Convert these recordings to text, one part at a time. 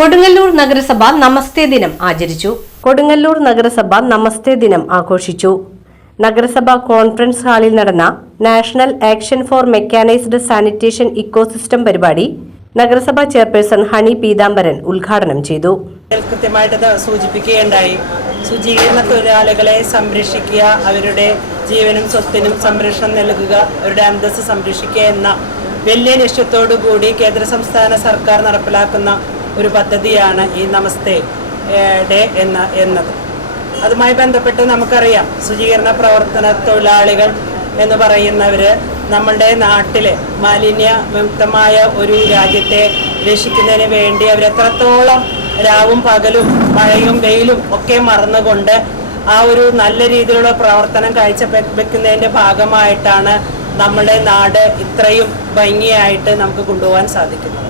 കൊടുങ്ങല്ലൂർ നഗരസഭ നമസ്തേ ദിനം ആചരിച്ചു. കൊടുങ്ങല്ലൂർ നഗരസഭ നമസ്തേ ദിനം ആഘോഷിച്ചു. നഗരസഭ കോൺഫറൻസ് ഹാളിൽ നടന്ന national action for mechanised sanitation ecosystem പരിപാടി നഗരസഭാ ചെയർപേഴ്സൺ ഹണി പീതാംബരൻ ഉദ്ഘാടനം ചെയ്തു. കൃത്യമായിട്ട് സൂചിപ്പിക്കുകയുണ്ടായി. ശുചീകരണ തൊഴിലാളികളെ സംരക്ഷിക്കുക, അവരുടെ ജീവനും സ്വത്തിനും സംരക്ഷണം നൽകുക, അവരുടെ അന്തസ്സ് സംരക്ഷിക്കുക എന്ന വലിയ ലക്ഷ്യത്തോടു കൂടി കേന്ദ്ര സംസ്ഥാന സർക്കാർ നടപ്പിലാക്കുന്ന ഒരു പദ്ധതിയാണ് ഈ നമസ്തേ ഡേ എന്നത്. അതുമായി ബന്ധപ്പെട്ട് നമുക്കറിയാം, ശുചീകരണ പ്രവർത്തന തൊഴിലാളികൾ എന്ന് പറയുന്നവർ നമ്മളുടെ നാട്ടിലെ മാലിന്യമുക്തമായ ഒരു രാജ്യത്തെ രക്ഷിക്കുന്നതിന് വേണ്ടി അവരെത്രത്തോളം രാവും പകലും മഴയും വെയിലും ഒക്കെ മറന്നുകൊണ്ട് ആ ഒരു നല്ല രീതിയിലുള്ള പ്രവർത്തനം കാഴ്ചവെക്കുന്നതിൻ്റെ ഭാഗമായിട്ടാണ് നമ്മുടെ നാട് ഇത്രയും ഭംഗിയായിട്ട് നമുക്ക് കൊണ്ടുപോകാൻ സാധിക്കുന്നത്.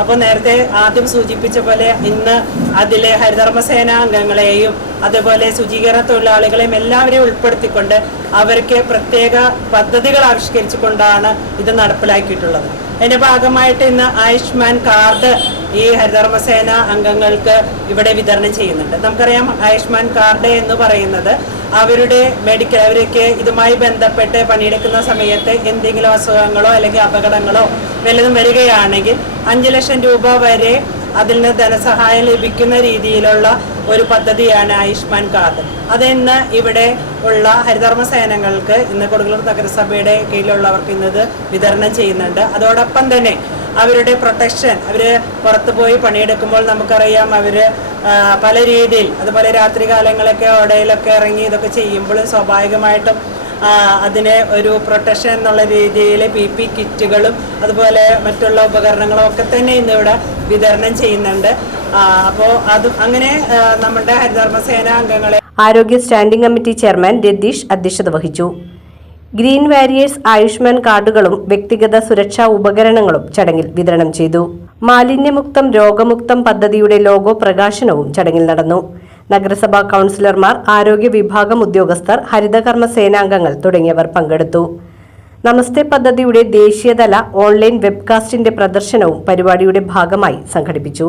അപ്പോൾ നേരത്തെ ആദ്യം സൂചിപ്പിച്ച പോലെ ഇന്ന് അതിലെ ഹരിതകർമ്മസേന അംഗങ്ങളെയും അതുപോലെ ശുചീകരണ തൊഴിലാളികളെയും എല്ലാവരെയും ഉൾപ്പെടുത്തിക്കൊണ്ട് അവർക്ക് പ്രത്യേക പദ്ധതികൾ ആവിഷ്കരിച്ചുകൊണ്ടാണ് ഇത് നടപ്പിലാക്കിയിട്ടുള്ളത്. അതിൻ്റെ ഭാഗമായിട്ട് ഇന്ന് ആയുഷ്മാൻ കാർഡ് ഈ ഹരിതകർമ്മസേന അംഗങ്ങൾക്ക് ഇവിടെ വിതരണം ചെയ്യുന്നുണ്ട്. നമുക്കറിയാം, ആയുഷ്മാൻ കാർഡ് എന്ന് പറയുന്നത് അവരുടെ അവർക്ക് ഇതുമായി ബന്ധപ്പെട്ട് പണിയെടുക്കുന്ന സമയത്ത് എന്തെങ്കിലും അസുഖങ്ങളോ അല്ലെങ്കിൽ അപകടങ്ങളോ വല്ലതും വരികയാണെങ്കിൽ 5 ലക്ഷം രൂപ വരെ അതിൽ നിന്ന് ധനസഹായം ലഭിക്കുന്ന രീതിയിലുള്ള ഒരു പദ്ധതിയാണ് ആയുഷ്മാൻ കാർഡ്. അതിന്ന് ഇവിടെ ഉള്ള ഹരിതകർമ്മസേനകൾക്ക് ഇന്ന് കൊടുങ്ങല്ലൂർ നഗരസഭയുടെ കീഴിലുള്ളവർക്ക് ഇന്നത് വിതരണം ചെയ്യുന്നുണ്ട്. അതോടൊപ്പം തന്നെ അവരുടെ പ്രൊട്ടക്ഷൻ, അവർ പുറത്തു പോയി പണിയെടുക്കുമ്പോൾ നമുക്കറിയാം അവർ പല രീതിയിൽ, അതുപോലെ രാത്രി കാലങ്ങളൊക്കെ ഓടയിലൊക്കെ ഇറങ്ങി ഇതൊക്കെ ചെയ്യുമ്പോൾ സ്വാഭാവികമായിട്ടും അതിനെ ഒരു പ്രൊട്ടക്ഷൻ എന്നുള്ള രീതിയിൽ PP കിറ്റുകളും അതുപോലെ മറ്റുള്ള ഉപകരണങ്ങളും ഒക്കെ തന്നെ ഇന്നിവിടെ വിതരണം ചെയ്യുന്നുണ്ട്. അപ്പോൾ അങ്ങനെ നമ്മുടെ ഹരിതകർമ്മസേന അംഗങ്ങളെ ആരോഗ്യ സ്റ്റാൻഡിംഗ് കമ്മിറ്റി ചെയർമാൻ രതീഷ് അധ്യക്ഷത വഹിച്ചു. ഗ്രീൻ വാരിയേഴ്സ് ആയുഷ്മാൻ കാർഡുകളും വ്യക്തിഗത സുരക്ഷാ ഉപകരണങ്ങളും ചടങ്ങിൽ വിതരണം ചെയ്തു. മാലിന്യമുക്തം രോഗമുക്തം പദ്ധതിയുടെ ലോഗോ പ്രകാശനവും ചടങ്ങിൽ നടന്നു. നഗരസഭാ കൗൺസിലർമാർ, ആരോഗ്യ വിഭാഗം ഉദ്യോഗസ്ഥർ, ഹരിതകർമ്മ സേനാംഗങ്ങൾ തുടങ്ങിയവർ പങ്കെടുത്തു. നമസ്തേ പദ്ധതിയുടെ ദേശീയതല ഓൺലൈൻ വെബ്കാസ്റ്റിന്റെ പ്രദർശനവും പരിപാടിയുടെ ഭാഗമായി സംഘടിപ്പിച്ചു.